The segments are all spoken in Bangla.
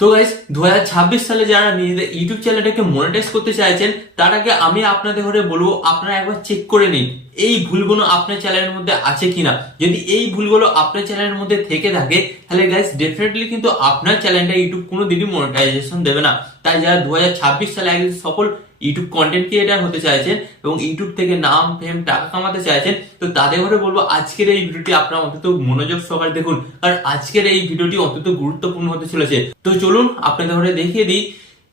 তো গাইস 2026 সালে যারা নিজেদের ইউটিউব চ্যানেলটাকে মনিটাইজ করতে চাইছেন তার আগে আমি আপনাদের ঘরে বলবো আপনারা একবার চেক করে নিন এই ভুলগুলো আপনার চ্যানেলের মধ্যে আছে কিনা। যদি এই ভুলগুলো আপনার চ্যানেলের মধ্যে থেকে থাকে তাহলে গাইস ডেফিনেটলি কিন্তু আপনার চ্যানেলটা ইউটিউব কোনোদিনই মনিটাইজেশন দেবে না। তাই যারা 2026 সালে একজন সফল ইউটিউব কন্টেন্ট ক্রিয়েটার হতে চাইছেন এবং ইউটিউব থেকে নাম ফেম টাকা কামাতে চাইছেন তো তাদের ঘরে বলবো আজকের এই ভিডিওটি আপনারা অন্তত মনোযোগ সহকারে দেখুন, কারণ আজকের এই ভিডিওটি অত্যন্ত গুরুত্বপূর্ণ হতে চলেছে। তো চলুন আপনাদের ঘরে দেখিয়ে দিই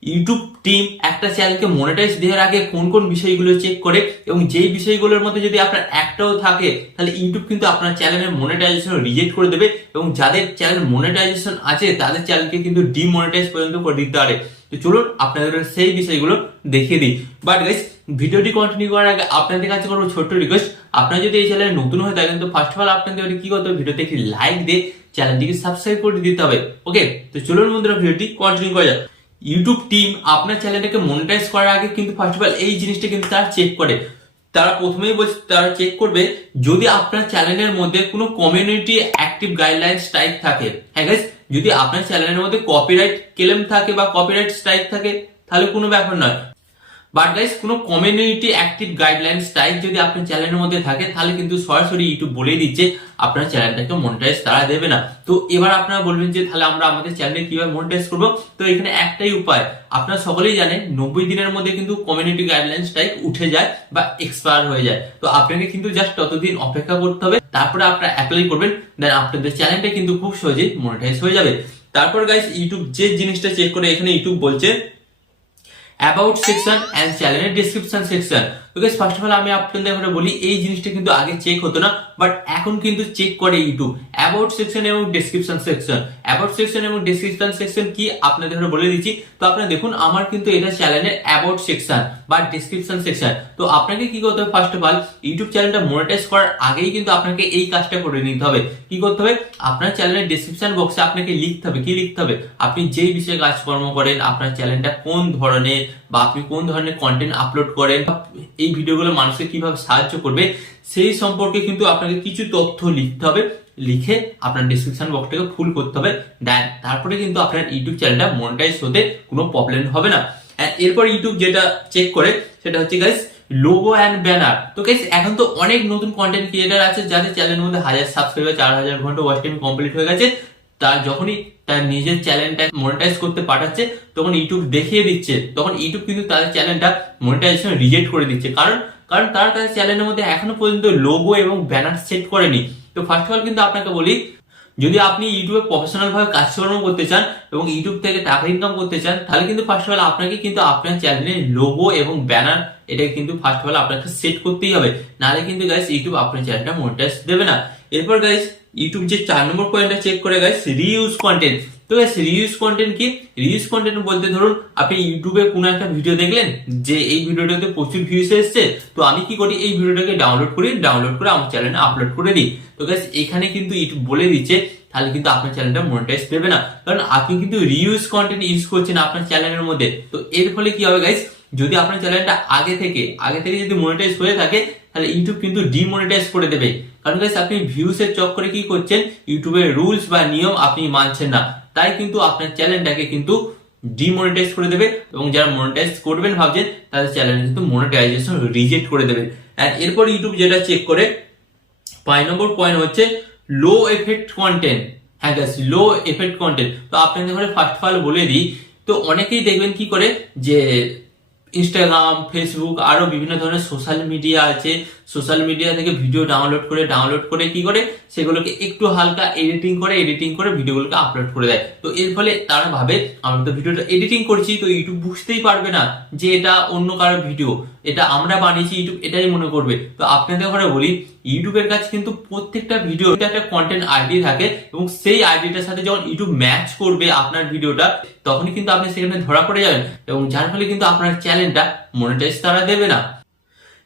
ইউটিউব টিম একটা চ্যানেলকে মনিটাইজ দেওয়ার আগে কোন কোন বিষয়গুলো চেক করে, এবং যেই বিষয়গুলোর মধ্যে যদি আপনার একটাও থাকে তাহলে ইউটিউব কিন্তু আপনার চ্যানেলের মনিটাইজেশন রিজেক্ট করে দেবে, এবং যাদের চ্যানেল মনিটাইজেশন আছে তাদের চ্যানেলকে কিন্তু ডিমনিটাইজ পর্যন্ত করে দিতে পারে। তো চলুন আপনাদের সেই বিষয়গুলো দেখিয়ে দিই। বাট গাইস ভিডিওটি কন্টিনিউ করার আগে আপনাদের কাছে করবো ছোট্ট রিকোয়েস্ট, আপনারা যদি এই চ্যানেলে নতুন হয়ে থাকেন তো ফার্স্ট অফ অল আপনাদের কি করতে হবে, ভিডিওতে একটি লাইক দিয়ে চ্যানেলটিকে সাবস্ক্রাইব করে দিতে হবে। ওকে, তো চলুন বন্ধুরা ভিডিওটি কন্টিনিউ করা যাক। ইউটিউব টিম আপনার চ্যানেলটাকে মনিটাইজ করার আগে কিন্তু ফার্স্ট অফ অল এই জিনিসটা কিন্তু তারা চেক করে। তারা প্রথমেই বলছে তারা চেক করবে যদি আপনার চ্যানেলের মধ্যে কোনো কমিউনিটি অ্যাক্টিভ গাইডলাইন স্ট্রাইক থাকে। হ্যাঁ গাইস, যদি আপনার চ্যানেলের মধ্যে কপিরাইট ক্লেম থাকে বা কপিরাইট স্ট্রাইক থাকে তাহলে কোনো ব্যাপার নয়। বাট গাইস কোনো কমিউনিটি অ্যাক্টিভ গাইডলাইন স্ট্রাইক যদি আপনার চ্যানেলের মধ্যে থাকে তাহলে কিন্তু সরাসরি ইউটিউব বলেই দিচ্ছে আপনার চ্যানেলটাকে মনিটাইজ তারা দেবে না। তো এবার আপনারা বলবেন যে তাহলে আমরা আমাদের চ্যানেলে কিভাবে মনিটাইজ করব। তো এখানে একটাই উপায়, আপনারা সকলেই জানেন 90 দিনের মধ্যে কিন্তু কমিউনিটি গাইডলাইন স্ট্রাইক উঠে যায় বা এক্সপায়ার হয়ে যায়। তো আপনাকে কিন্তু জাস্ট ততদিন অপেক্ষা করতে হবে, তারপরে আপনারা অ্যাপ্লাই করবেন, দেন আপনাদের চ্যানেলটা কিন্তু খুব সহজেই মনিটাইজ হয়ে যাবে। তারপর গাইস ইউটিউব যে জিনিসটা চেক করে, এখানে ইউটিউব বলছে অ্যাবাউট সেকশন এন্ড চ্যানেলের ডেসক্রিপশন সেকশন। তো গাইস ফার্স্ট অফ অল আমি আপনাদের এখানে বলি এই জিনিসটা কিন্তু আগে চেক হতো না, বাট এখন কিন্তু চেক করে ইউটিউব অ্যাবাউট সেকশন এবং ডেসক্রিপশন সেকশন। অ্যাবাউট সেকশন এবং ডেসক্রিপশন সেকশন কি আপনাদের এখানে বলে দিচ্ছি। তো আপনারা দেখুন আমার কিন্তু এটা চ্যানেলের অ্যাবাউট সেকশন বা ডেসক্রিপশন সেকশন। তো আপনাকে কি করতে হবে, ফার্স্ট অফ অল ইউটিউব চ্যানেলটা মনিটাইজ করার আগেই কিন্তু আপনাকে এই কাজটা করে নিতে হবে। কি করতে হবে, আপনার চ্যানেলের ডেসক্রিপশন বক্সে আপনাকে লিখতে হবে, কি লিখতে হবে, আপনি যেই বিষয়ে কাজকর্ম করেন, আপনার চ্যানেলটা কোন ধরনের বা আপনি কোন ধরনের কন্টেন্ট আপলোড করেন, এই ভিডিওগুলো মানুষকে কিভাবে সাহায্য করবে সেই সম্পর্কে কিন্তু আপনাকে কিছু তথ্য লিখতে হবে। লিখে আপনার ডেসক্রিপশন বক্সটাকে ফুল করতে হবে, দেন তারপরে কিন্তু আপনার ইউটিউব চ্যানেলটা মনিটাইজ হতে কোনো প্রবলেম হবে না। এরপর ইউটিউব যেটা চেক করে সেটা হচ্ছে গাইস লোগো এন্ড ব্যানার। তো গাইস এখন তো অনেক নতুন কন্টেন্ট ক্রিয়েটার আছে যাদের চ্যানেলের মধ্যে 1000 সাবস্ক্রাইবার 4000 ঘন্টা ওয়াচ টাইম কমপ্লিট হয়ে গেছে, তার যখনই তার নিজের চ্যানেলটা মনিটাইজ করতে পাঠাচ্ছে তখন ইউটিউব দেখিয়ে দিচ্ছে, তখন ইউটিউব কিন্তু তাদের চ্যানেলটা মনিটাইজেশন রিজেক্ট করে দিচ্ছে। কারণ তার কাছে চ্যানেলের মধ্যে এখনো পর্যন্ত লোগো এবং ব্যানার সেট করেনি। তো ফার্স্ট অফ অল কিন্তু আপনাকে বলি যদি আপনি ইউটিউবে প্রফেশনাল ভাবে কাজকর্ম করতে চান এবং ইউটিউব থেকে টাকা ইনকাম করতে চান তাহলে কিন্তু ফার্স্ট অফ অল আপনাকে কিন্তু আপনার চ্যানেলের লোগো এবং ব্যানার এটা কিন্তু ফার্স্ট অফ অল আপনাকে সেট করতেই হবে, নাহলে কিন্তু গাইস ইউটিউব আপনার চ্যানেলটা মনিটাইজ দেবে না। এরপর গাইস ইউটিউব যে 4 নম্বর পয়েন্টটা চেক করে গাইস রিইউজ কন্টেন্ট। তো গাইস রিইউজ কন্টেন্ট কি, রিইউজ কন্টেন্ট বলতে ধরুন আপনি ইউটিউবে কোনো একটা ভিডিও দেখলেন যে এই ভিডিওটাতে প্রচুর ভিউজ এসেছে, তো আমি কি করি এই ভিডিওটাকে ডাউনলোড করে আমার চ্যানেলে আপলোড করে দিই। তো গাইস এখানে কিন্তু ইউটিউব বলে দিচ্ছে তাহলে কিন্তু আপনার চ্যানেলটা মনিটাইজ দেবে না, কারণ আপনি কিন্তু রিইউজ কন্টেন্ট ইউজ করছেন আপনার চ্যানেলের মধ্যে। তো এর ফলে কি হবে গাইস, যদি আপনার চ্যানেলটা আগে থেকে যদি মনিটাইজ হয়ে থাকে তাহলে ইউটিউব কিন্তু ডিমনিটাইজ করে দেবে, কারণ গাইস আপনি ভিউজ এর চক্করে কি করছেন, ইউটিউবের রুলস বা নিয়ম আপনি মানছেন না, তাই কিন্তু আপনার চ্যানেলটাকে কিন্তু ডিমনিটাইজ করে দেবে, এবং যারা মনিটাইজ করবেন ভাবছেন তাদের চ্যানেল কিন্তু মনিটাইজেশন রিজেক্ট করে দেবে। আর এরপর ইউটিউব যেটা চেক করে 5 নম্বর পয়েন্ট হচ্ছে লো এফেক্ট কন্টেন্ট। হ্যাঁ গাইস লো এফেক্ট কন্টেন্ট। তো আপনাদের ঘরে ফার্স্ট অফ অল বলে দিই, তো অনেকেই দেখবেন কি করে যে ইনস্টাগ্রাম ফেসবুক আরো বিভিন্ন ধরনের সোশ্যাল মিডিয়া আছে, সোশ্যাল মিডিয়া থেকে ভিডিও ডাউনলোড করে কি করে সেগুলোকে একটু হালকা এডিটিং করে ভিডিওগুলোকে আপলোড করে দেয়। তো এর ফলে তারা ভাবে আমরা তো ভিডিওটা এডিটিং করছি, তো ইউটিউব বুঝতেই পারবে না যে এটা অন্য কারো ভিডিও, এটা আমরা বানিয়েছি, ইউটিউব এটাই মনে করবে। তো আপনাদের ঘরে বলি ইউটিউবের কাছে কিন্তু প্রত্যেকটা ভিডিও একটা কন্টেন্ট আইডি থাকে, এবং সেই আইডিটার সাথে যখন ইউটিউব ম্যাচ করবে আপনার ভিডিওটা তখনই কিন্তু আপনি সেখানে ধরা পড়ে যাবেন, এবং যার ফলে কিন্তু আপনার চ্যানেলটা মনিটাইজ তারা দেবে না।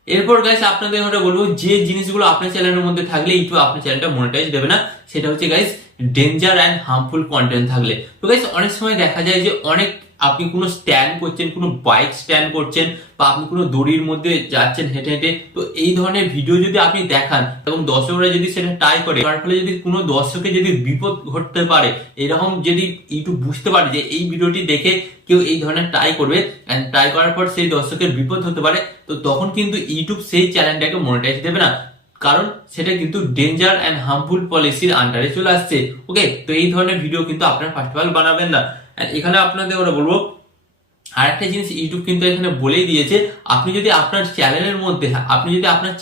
এরপর গাইস আপনাদের ঘরে বলবো যে জিনিসগুলো আপনার চ্যানেলের মধ্যে থাকলে ইউটিউব আপনার চ্যানেলটা মনিটাইজ দেবে না, সেটা হচ্ছে guys danger and harmful content থাকলে। তো গাইস অনেক সময় দেখা যায় যে অনেক আপনি কোনো স্ট্যান্ড করছেন, কোনো বাইক স্ট্যান্ড করছেন, বা আপনি কোনো দড়ির মধ্যে যাচ্ছেন হেঁটে হেঁটে, তো এই ধরনের ভিডিও যদি আপনি দেখান এবং দর্শকরা যদি সেটা ট্রাই করে, তার ফলে যদি কোনো দর্শকের যদি বিপদ ঘটতে পারে, এরকম যদি ইউটিউব বুঝতে পারে যে এই ভিডিওটি দেখে কেউ এই ধরনের ট্রাই করবে, এন্ড ট্রাই করার পর সেই দর্শকের বিপদ হতে পারে, তো তখন কিন্তু ইউটিউব সেই চ্যানেলটাকে মনিটাইজ দেবে না, কারণ সেটা কিন্তু ডেঞ্জার এন্ড হার্মফুল পলিসির আন্ডারে চলে আসছে। ওকে, তো এই ধরনের ভিডিও কিন্তু আপনারা ফার্স্ট অফ অল বানাবেন না। And এখানে আপনাদের ওরা বলবো আরেকটা জিনিস, ইউটিউব কিন্তু এখানে বলেই দিয়েছে, আপনি যদি আপনার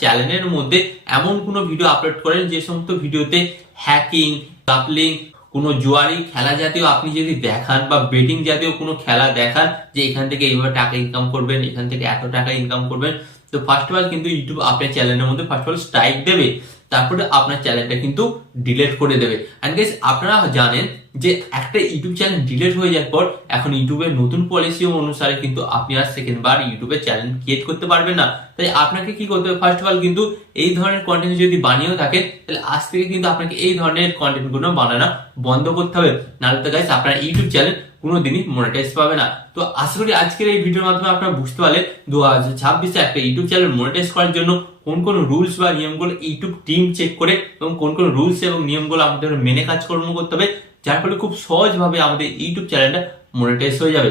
চ্যানেলের মধ্যে এমন কোনো ভিডিও আপলোড করেন যে সমস্ত ভিডিওতে হ্যাকিং, কাপলিং, কোনো জুয়ারি খেলা জাতীয় আপনি যদি দেখান, বা বেটিং জাতীয় কোনো খেলা দেখান যে এখান থেকে এইভাবে টাকা ইনকাম করবেন, এখান থেকে এত টাকা ইনকাম করবেন, তো ফার্স্ট অফ অল কিন্তু ইউটিউব আপনার চ্যানেলের মধ্যে ফার্স্ট অফ অল স্ট্রাইক দেবে, তারপরে আপনার চ্যানেলটা কিন্তু ডিলিট করে দেবে। এন্ড গাইস, আপনারা জানেন যে একটা ইউটিউব চ্যানেল ডিলিট হয়ে যাওয়ার পর এখন ইউটিউবের নতুন পলিসি অনুসারে কিন্তু আপনি আর সেকেন্ড বার ইউটিউবের চ্যানেল ক্রিয়েট করতে পারবেন না। তাই আপনাকে কি করতে হবে, ফার্স্ট অফ অল কিন্তু এই ধরনের কন্টেন্ট যদি বানিয়েও থাকেন, তাহলে আজ থেকে কিন্তু আপনাকে এই ধরনের কন্টেন্ট গুলো বানানো বন্ধ করতে হবে, নাহলে তো গাইস আপনার ইউটিউব চ্যানেল কোনোদিনই মনিটাইজ পাবে না। তো আশা করি আজকের এই ভিডিওর মাধ্যমে আপনারা বুঝতে পারলেন 2026 একটা ইউটিউব চ্যানেল মনিটাইজ করার জন্য কোন কোন রুলস বা নিয়মগুলো ইউটিউব টিম চেক করে, এবং কোন কোন রুলস এবং নিয়মগুলো আমাদের মেনে কাজকর্ম করতে হবে, যার ফলে খুব সহজভাবে আমাদের ইউটিউব চ্যানেলটা মনিটাইজ হয়ে যাবে।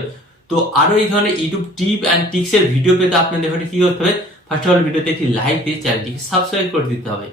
তো আরো এই ধরনের ইউটিউব টিপ এন্ড ট্রিক্স এর ভিডিও পেতে আপনাদের কি করতে হবে, ফার্স্ট অফ অল ভিডিওতে একটি লাইক দিয়ে চ্যানেলটিকে সাবস্ক্রাইব করে দিতে হবে।